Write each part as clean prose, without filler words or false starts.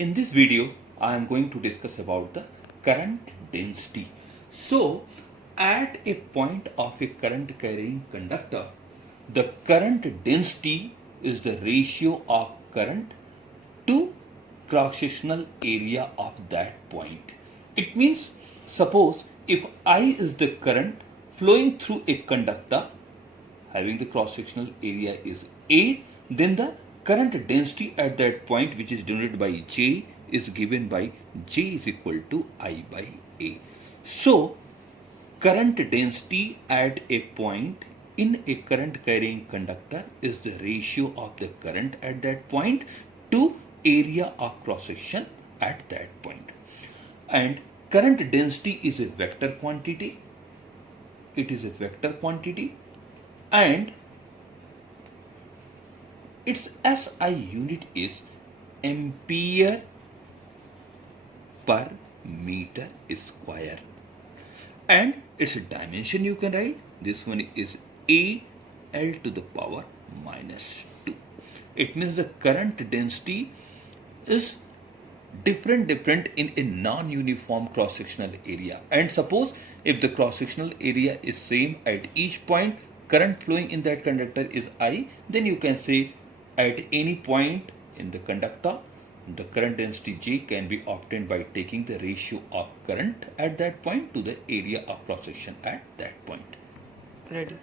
In this video, I am going to discuss about the current density. So, at a point of a current carrying conductor, the current density is the ratio of current to cross-sectional area of that point. It means, suppose if I is the current flowing through a conductor having the cross-sectional area is A, then the current density at that point, which is denoted by J, is given by J is equal to I by A. So, current density at a point in a current carrying conductor is the ratio of the current at that point to area of cross section at that point. And current density is a vector quantity. It is a vector quantity and its SI unit is ampere per meter square. And its dimension you can write, this one is A L to the power minus 2. It means the current density is different in a non-uniform cross-sectional area. And suppose if the cross-sectional area is same at each point, current flowing in that conductor is I, then you can say at any point in the conductor, the current density J can be obtained by taking the ratio of current at that point to the area of cross section at that point. Ready.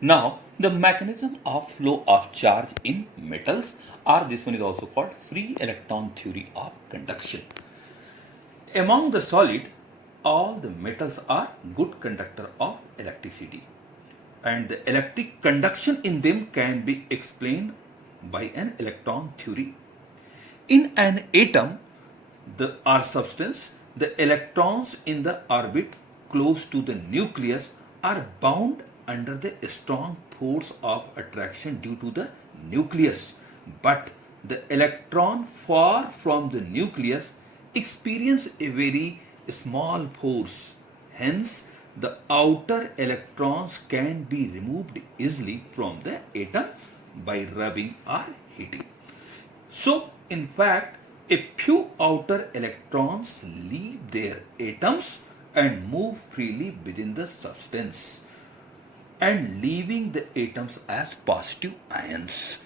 Now, the mechanism of flow of charge in metals, or this one is also called free electron theory of conduction. Among the solid, all the metals are good conductor of electricity, and the electric conduction in them can be explained by an electron theory. In an atom, or substance, the electrons in the orbit close to the nucleus are bound under the strong force of attraction due to the nucleus. But the electron far from the nucleus experience a very small force. Hence, the outer electrons can be removed easily from the atom by rubbing or heating. So, in fact, a few outer electrons leave their atoms and move freely within the substance, and leaving the atoms as positive ions.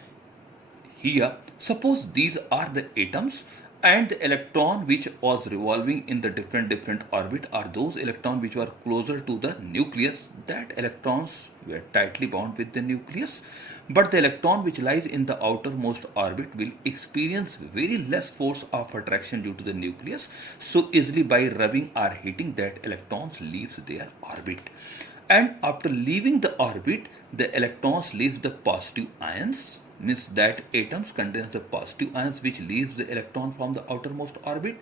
Here, suppose these are the atoms and the electron which was revolving in the different orbit are those electrons which were closer to the nucleus. That electrons were tightly bound with the nucleus, but the electron which lies in the outermost orbit will experience very less force of attraction due to the nucleus. So easily by rubbing or heating, that electrons leaves their orbit. And after leaving the orbit, the electrons leave the positive ions, means that atoms contains the positive ions which leaves the electron from the outermost orbit,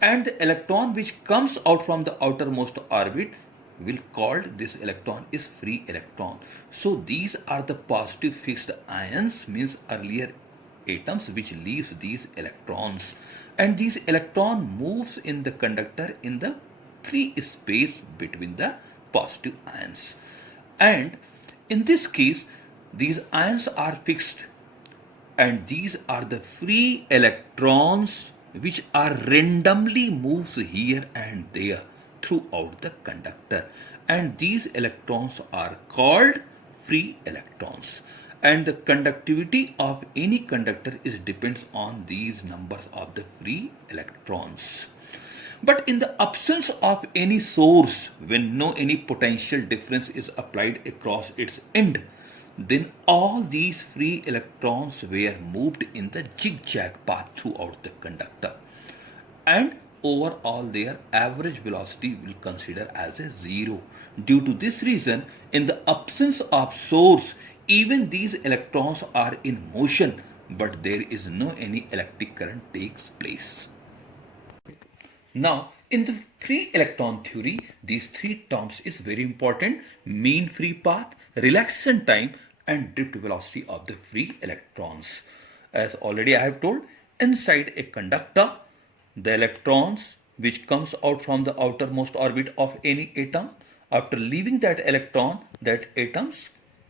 and the electron which comes out from the outermost orbit will called this electron is free electron. So these are the positive fixed ions, means earlier atoms which leaves these electrons, and these electron moves in the conductor in the free space between the positive ions. And in this case, these ions are fixed, and these are the free electrons which are randomly moves here and there throughout the conductor, and these electrons are called free electrons. And the conductivity of any conductor is depends on these numbers of the free electrons. But in the absence of any source, when no any potential difference is applied across its end, then all these free electrons were moved in the zigzag path throughout the conductor, and overall their average velocity will consider as a zero. Due to this reason, in the absence of source, even these electrons are in motion, but there is no any electric current takes place. Now, in the free electron theory, these three terms is very important: mean free path, relaxation time, and drift velocity of the free electrons. As already I have told, inside a conductor, the electrons which comes out from the outermost orbit of any atom, after leaving that electron, that atoms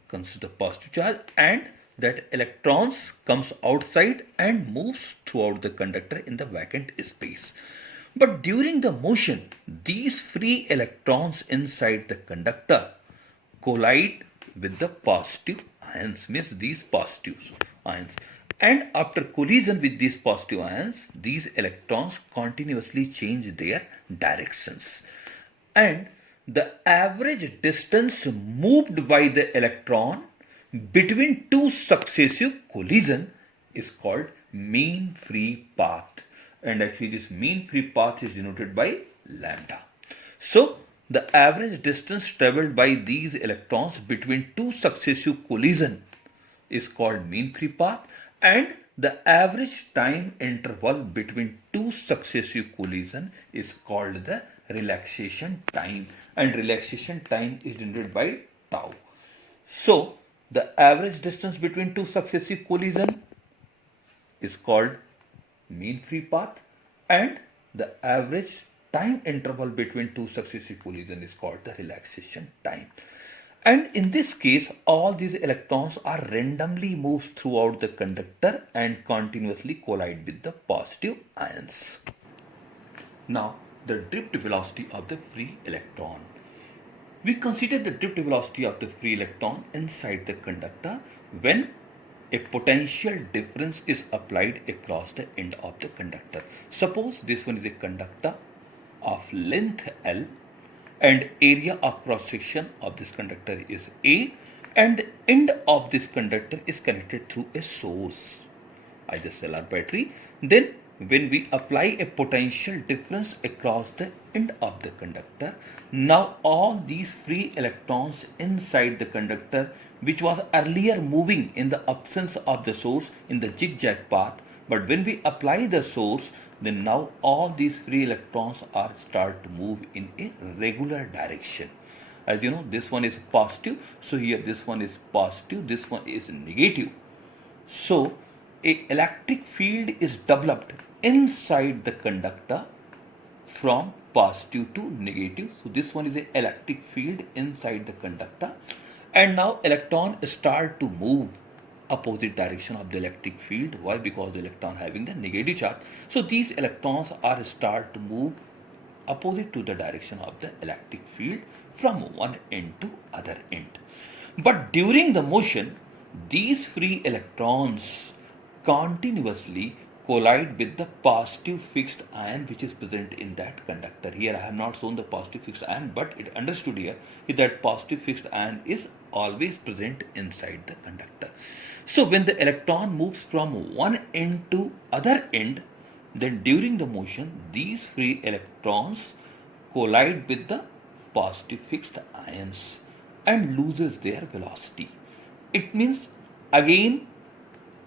consider positive charge and that electrons comes outside and moves throughout the conductor in the vacant space. But during the motion, these free electrons inside the conductor collide with the positive ions, means these positive ions. And after collision with these positive ions, these electrons continuously change their directions. And the average distance moved by the electron between two successive collisions is called mean free path. And actually this mean free path is denoted by lambda. So the average distance traveled by these electrons between two successive collisions is called mean free path, and the average time interval between two successive collisions is called the relaxation time, and relaxation time is denoted by tau. So the average distance between two successive collisions is called mean free path, and the average time interval between two successive collisions is called the relaxation time. And in this case, all these electrons are randomly moved throughout the conductor and continuously collide with the positive ions. Now, the drift velocity of the free electron. We consider the drift velocity of the free electron inside the conductor when a potential difference is applied across the end of the conductor. Suppose this one is a conductor of length L, and area of cross section of this conductor is A, and the end of this conductor is connected through a source, either cell or battery. Then when we apply a potential difference across the end of the conductor, now all these free electrons inside the conductor, which was earlier moving in the absence of the source in the zigzag path, but when we apply the source, then now all these free electrons are start to move in a regular direction. As you know, this one is positive, so here this one is positive, this one is negative. So a electric field is developed inside the conductor from positive to negative. So this one is an electric field inside the conductor, and now electron start to move opposite direction of the electric field. Why? Because the electron having the negative charge. So these electrons are start to move opposite to the direction of the electric field from one end to other end. But during the motion, these free electrons continuously collide with the positive fixed ion which is present in that conductor. Here I have not shown the positive fixed ion, but it understood here that positive fixed ion is always present inside the conductor. So when the electron moves from one end to other end, then during the motion these free electrons collide with the positive fixed ions and loses their velocity. It means again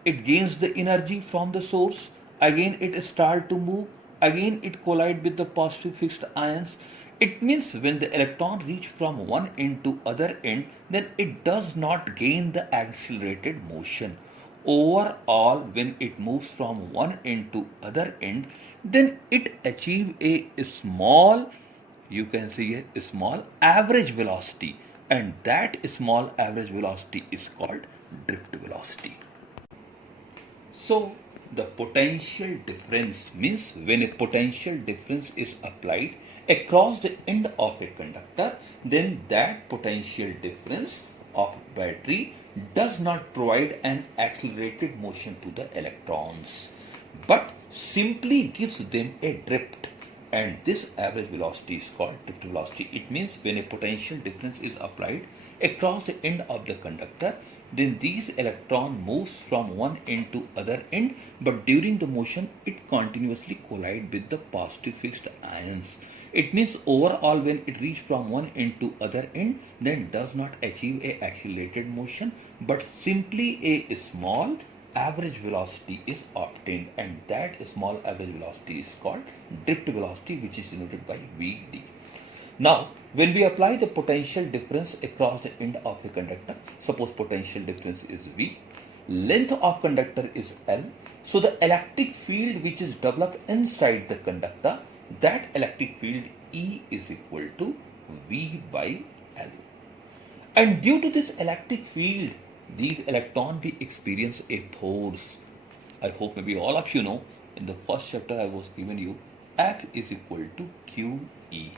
it gains the energy from the source, again it start to move, again it collide with the positive fixed ions. It means when the electron reach from one end to other end, then it does not gain the accelerated motion. Overall, when it moves from one end to other end, then it achieve a small, you can see a small average velocity, and that small average velocity is called drift velocity. So the potential difference means when a potential difference is applied across the end of a conductor, then that potential difference of battery does not provide an accelerated motion to the electrons, but simply gives them a drift, and this average velocity is called drift velocity. It means when a potential difference is applied across the end of the conductor, then these electron moves from one end to other end, but during the motion it continuously collide with the positive fixed ions. It means overall when it reach from one end to other end, then does not achieve a accelerated motion, but simply a small average velocity is obtained, and that small average velocity is called drift velocity, which is denoted by Vd. Now, when we apply the potential difference across the end of a conductor, suppose potential difference is V, length of conductor is L, so the electric field which is developed inside the conductor, that electric field E is equal to V by L. And due to this electric field these electrons we experience a force. I hope maybe all of you know in the first chapter I was given you F is equal to QE.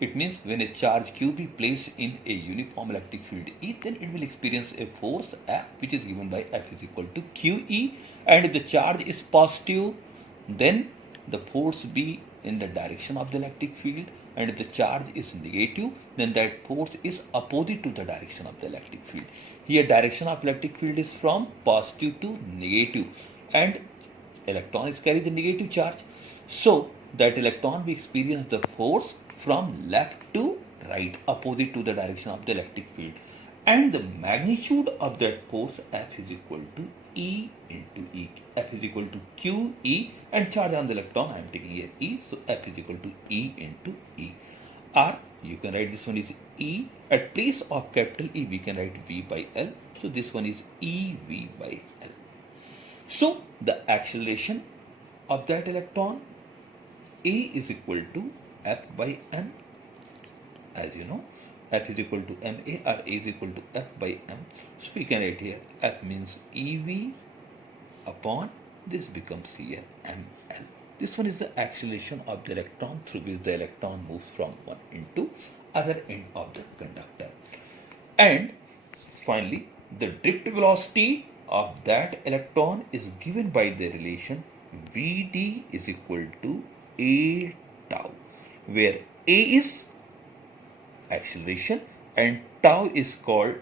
It means when a charge Q be placed in a uniform electric field E, then it will experience a force F, which is given by F is equal to QE. And if the charge is positive, then the force be in the direction of the electric field. And if the charge is negative, then that force is opposite to the direction of the electric field. Here direction of electric field is from positive to negative, and electron is carry the negative charge. So that electron will experience the force from left to right, opposite to the direction of the electric field. And the magnitude of that force F is equal to E into E. F is equal to QE, and charge on the electron I am taking here E. So F is equal to E into E. Or you can write this one is E. At place of capital E we can write V by L. So this one is EV by L. So the acceleration of that electron A is equal to F by M. As you know, F is equal to MA, or A is equal to F by M. So we can write here F means EV upon this becomes here ML. This one is the acceleration of the electron through which the electron moves from one end to other end of the conductor. And finally, the drift velocity of that electron is given by the relation Vd is equal to A tau, where A is acceleration and tau is called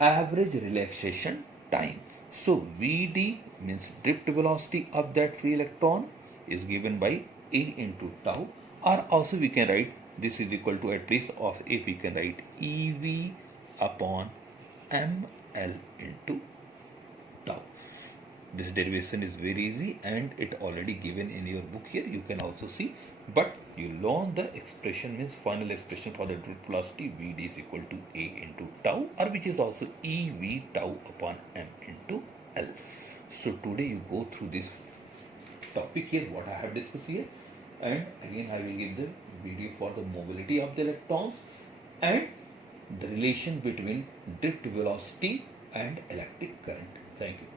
average relaxation time. So Vd means drift velocity of that free electron is given by A into tau, or also we can write this is equal to, at place of A we can write EV upon ML into tau. This derivation is very easy and it already given in your book here. You can also see, but you learn the expression means final expression for the drift velocity Vd is equal to A into tau, or which is also EV tau upon M into L. So today you go through this topic here, what I have discussed here, and again I will give the video for the mobility of the electrons and the relation between drift velocity and electric current. Thank you.